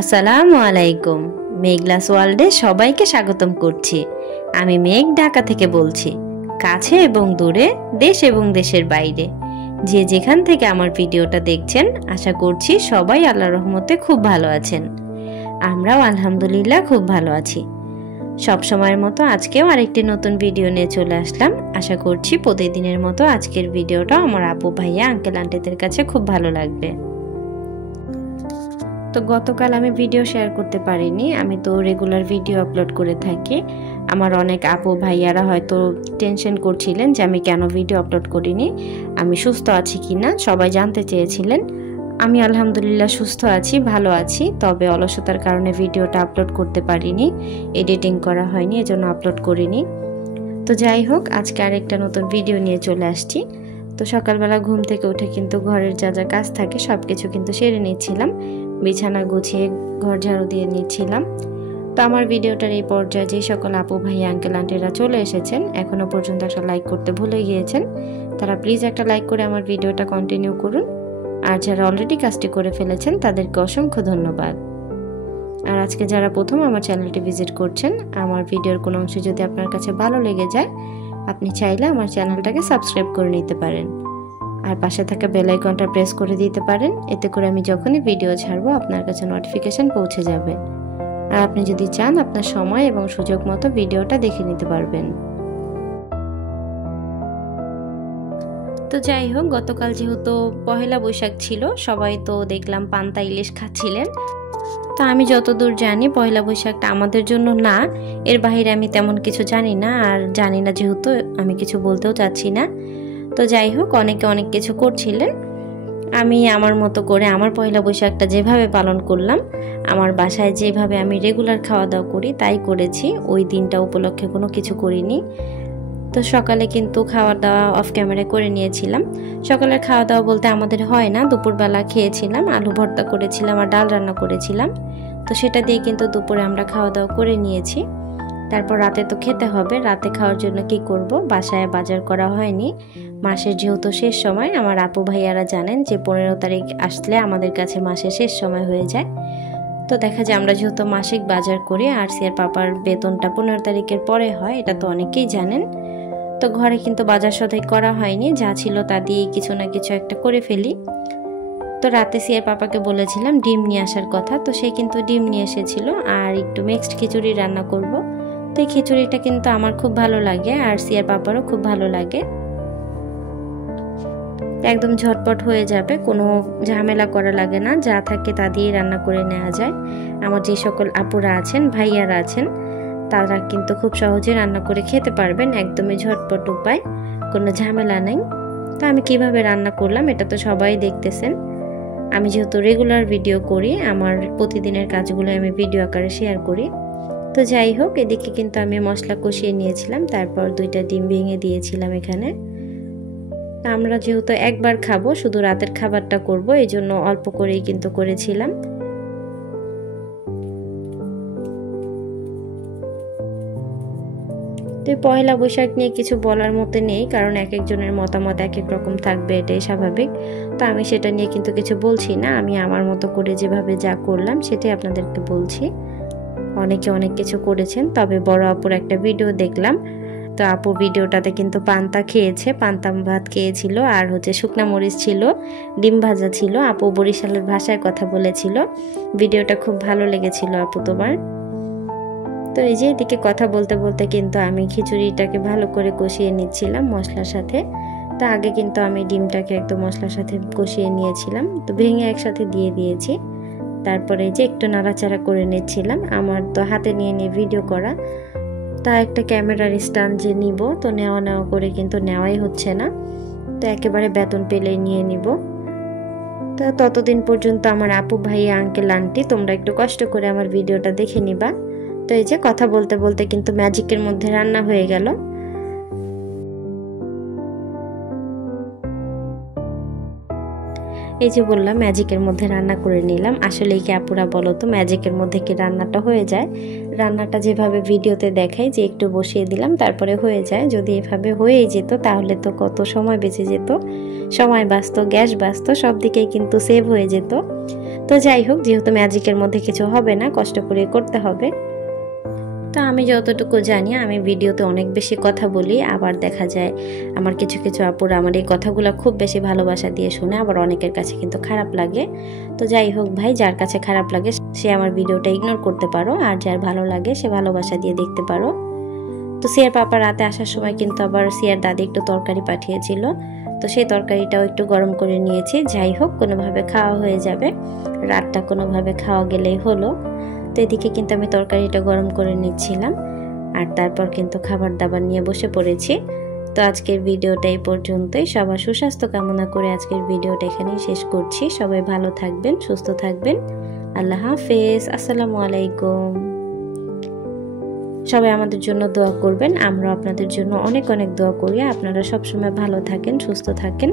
আসসালামু আলাইকুম। মেঘলাস ওয়ার্ল্ডে সবাইকে স্বাগতম করছি। আমি মেঘ, ঢাকা থেকে বলছি। কাছে এবং দূরে, দেশ এবং দেশের বাইরে, যে যেখান থেকে আমার ভিডিওটা দেখছেন, আশা করছি সবাই আল্লাহর রহমতে খুব ভালো আছেন। আমরাও আলহামদুলিল্লাহ খুব ভালো আছি। সব সময়ের মতো আজকেও আরেকটি নতুন ভিডিও নিয়ে চলে আসলাম। আশা করছি প্রতিদিনের মতো আজকের ভিডিওটা আমার আপু, ভাইয়া, আঙ্কেল আন্টিদের কাছে খুব ভালো লাগবে। তো গতকাল আমি ভিডিও শেয়ার করতে পারিনি। আমি তো রেগুলার ভিডিও আপলোড করে থাকি। আমার অনেক আপু ভাইয়ারা হয়তো টেনশন করছিলেন যে আমি কেন ভিডিও আপলোড করিনি, আমি সুস্থ আছি কিনা সবাই জানতে চেয়েছিলেন। আমি আলহামদুলিল্লাহ সুস্থ আছি, ভালো আছি। তবে অলসতার কারণে ভিডিওটা আপলোড করতে পারিনি, এডিটিং করা হয়নি, এজন্য আপলোড করিনি। তো যাই হোক, আজকে আরেকটা নতুন ভিডিও নিয়ে চলে আসছি। তো সকালবেলা ঘুম থেকে উঠে কিন্তু ঘরের যা যা কাজ থাকে সব কিছু কিন্তু সেরে নিচ্ছিলাম। বিছানা গুছিয়ে ঘর ঝাড়ু দিয়ে নিচ্ছিলাম। তো আমার ভিডিওটার এই পর্যায়ে যে সকল আপু, ভাই, আঙ্কেল আন্টিরা চলে এসেছেন, এখনও পর্যন্ত একটা লাইক করতে ভুলে গিয়েছেন, তারা প্লিজ একটা লাইক করে আমার ভিডিওটা কন্টিনিউ করুন। আর যারা অলরেডি কাজটি করে ফেলেছেন তাদেরকে অসংখ্য ধন্যবাদ। আর আজকে যারা প্রথম আমার চ্যানেলটি ভিজিট করছেন, আমার ভিডিওর কোনো অংশ যদি আপনার কাছে ভালো লেগে যায়, আপনি চাইলে আমার চ্যানেলটাকে সাবস্ক্রাইব করে নিতে পারেন। আর পাশে থাকা বেল আইকনটা প্রেস করে দিতে পারেন। এতে করে আমি যখনই ভিডিও ছাড়বো আপনার কাছে নোটিফিকেশন পৌঁছে যাবে। আর আপনি যদি চান, আপনার সময় এবং সুযোগ মতো ভিডিওটা দেখে নিতে পারবেন। তো যাই হোক, গতকাল যেহেতু পহেলা বৈশাখ ছিল, সবাই তো দেখলাম পান্তা ইলিশ খাচ্ছিলেন। তো আমি যতদূর জানি পয়লা বৈশাখটা আমাদের জন্য না, এর বাইরে আমি তেমন কিছু জানি না। আর জানি না যেহেতু আমি কিছু বলতেও চাচ্ছি না। তো যাই হোক, অনেকে অনেক কিছু করছিলেন। আমি আমার মতো করে আমার পয়লা বৈশাখটা যেভাবে পালন করলাম, আমার বাসায় যেভাবে আমি রেগুলার খাওয়া দাওয়া করি তাই করেছি। ওই দিনটা উপলক্ষে কোনো কিছু করিনি। তো সকালে কিন্তু খাওয়া দাওয়া অফ ক্যামেরা করে নিয়েছিলাম। সকালের খাওয়া দাওয়া বলতে আমাদের হয় না, দুপুরবেলা খেয়েছিলাম, আলু ভর্তা করেছিলাম আর ডাল রান্না করেছিলাম। তো সেটা দিয়ে কিন্তু দুপুরে আমরা খাওয়া দাওয়া করে নিয়েছি। তারপর রাতে তো খেতে হবে। রাতে খাওয়ার জন্য কি করব, বাসায় বাজার করা হয়নি। মাসের যেহেতু শেষ সময়, আমার আপু ভাইয়ারা জানেন যে 15 তারিখ আসলে আমাদের কাছে মাসের শেষ সময় হয়ে যায়। তো দেখা যায় আমরা যেহেতু মাসিক বাজার করি, আর সিয়ার পাপার বেতনটা 15 তারিখের পরে হয়, এটা তো অনেকেই জানেন। তো ঘরে কিন্তু বাজার সদাই করা হয়নি, যা ছিল তা দিয়ে কিছু না কিছু একটা করে ফেলি। তো রাতে সিয়ার পাপাকে বলেছিলাম ডিম নিয়ে আসার কথা, তো সে কিন্তু ডিম নিয়ে এসেছিল। আর একটু মিক্সড খিচুড়ি রান্না করব। তো এই খিচুড়িটা কিন্তু আমার খুব ভালো লাগে, আর সিয়ার পাপারও খুব ভালো লাগে। একদম ঝটপট হয়ে যাবে, কোনো ঝামেলা করা লাগে না, যা থাকে তা দিয়ে রান্না করে নেওয়া যায়। আমার যে সকল আপুরা আছেন, ভাইয়ারা আছেন, তারা কিন্তু খুব সহজে রান্না করে খেতে পারবেন। একদমই ঝটপট উপায়, কোনো ঝামেলা নেই। তো আমি কিভাবে রান্না করলাম এটা তো সবাই দেখতেছেন। আমি যেহেতু রেগুলার ভিডিও করি, আমার প্রতিদিনের কাজগুলো আমি ভিডিও আকারে শেয়ার করি। তো যাই হোক, এদিকে কিন্তু আমি মশলা কষিয়ে নিয়েছিলাম, তারপর 2টা ডিম ভেঙে দিয়েছিলাম এখানে। আমরা যেহেতু একবার খাবো, শুধু রাতের খাবারটা করব, এই জন্য অল্প করেই কিন্তু করেছিলাম। তো পয়লা বৈশাখ নিয়ে কিছু বলার মতো নেই, কারণ এক একজনের মতামত এক এক রকম থাকবে, এটাই স্বাভাবিক। তো আমি সেটা নিয়ে কিন্তু কিছু বলছি না। আমি আমার মতো করে যেভাবে যা করলাম সেটাই আপনাদেরকে বলছি। অনেকে অনেক কিছু করেছেন, তবে বড় আপুর একটা ভিডিও দেখলাম। তো আপু ভিডিওটাতে কিন্তু পান্তা খেয়েছে, পান্তা ভাত খেয়েছিল, আর শুকনা মরিচ ছিল, ডিম ভাজা ছিল। আপু বরিশালের ভাষায় কথা বলেছিল। ভিডিওটা খুব ভালো লেগেছিল আপু তোমার। তো এই যে এদিকে কথা বলতে বলতে কিন্তু আমি খিচুড়িটাকে ভালো করে কষিয়ে নিচ্ছিলাম মশলার সাথে। তো আগে কিন্তু আমি ডিমটাকে একদম মশলার সাথে কষিয়ে নিয়েছিলাম, তো ভেঙে একসাথে দিয়ে দিয়েছি। তারপরে যে একটু নাড়াচাড়া করে নিচ্ছিলাম। আমার তো হাতে নিয়ে নিয়ে ভিডিও করা, তা একটা ক্যামেরার স্ট্যান্ড যে নিব, তো নেওয়া করে কিন্তু নেওয়াই হচ্ছে না। তো একেবারে বেতন পেলেই নিয়ে নিব। তো ততদিন পর্যন্ত আমার আপু, ভাই, আঙ্কেল আন্টি, তোমরা একটু কষ্ট করে আমার ভিডিওটা দেখে নিবা। তো এই যে কথা বলতে বলতে কিন্তু ম্যাজিকের মধ্যে রান্না হয়ে গেল। এই যে বললাম ম্যাজিকের মধ্যে রান্না করে নিলাম। আসলে কি আপুরা বলো তো, ম্যাজিকের মধ্যে কি রান্নাটা হয়ে যায়? রান্নাটা যেভাবে ভিডিওতে দেখাই যে একটু বসিয়ে দিলাম তারপরে হয়ে যায়, যদি এভাবে হয়েই যেত তাহলে তো কত সময় বেঁচে যেত, সময় বাঁচত, গ্যাস বাঁচত, সব দিকেই কিন্তু সেভ হয়ে যেত। তো যাই হোক, যেহেতু ম্যাজিকের মধ্যে কিছু হবে না, কষ্ট করে করতে হবে। তো আমি যতটুকু জানি, আমি ভিডিওতে অনেক বেশি কথা বলি, আবার দেখা যায় আমার কিছু কিছু আপুরা আমার এই কথাগুলো খুব বেশি ভালোবাসা দিয়ে শুনে, আবার অনেকের কাছে কিন্তু খারাপ লাগে। তো যাই হোক ভাই, যার কাছে খারাপ লাগে সে আমার ভিডিওটা ইগনোর করতে পারো, আর যার ভালো লাগে সে ভালোবাসা দিয়ে দেখতে পারো। তো সিয়ার পাপা রাতে আসার সময় কিন্তু আবার সিয়ার দাদি একটু তরকারি পাঠিয়েছিল, তো সেই তরকারিটাও একটু গরম করে নিয়েছি। যাই হোক, কোনোভাবে খাওয়া হয়ে যাবে, রাতটা কোনোভাবে খাওয়া গেলেই হলো। তো এদিকে কিন্তু আমি তরকারিটা গরম করে নিচ্ছিলাম, আর তারপর কিন্তু খাবার দাবার নিয়ে বসে পড়েছি। তো আজকের ভিডিওটা এই পর্যন্তই। সবার সুস্বাস্থ্য কামনা করে আজকের ভিডিওটা এখানেই শেষ করছি। সবাই ভালো থাকবেন, সুস্থ থাকবেন। আল্লাহ হাফেজ, আসসালামু আলাইকুম। সবাই আমাদের জন্য দোয়া করবেন, আমরা আপনাদের জন্য অনেক অনেক দোয়া করি। আপনারা সবসময় ভালো থাকেন, সুস্থ থাকেন।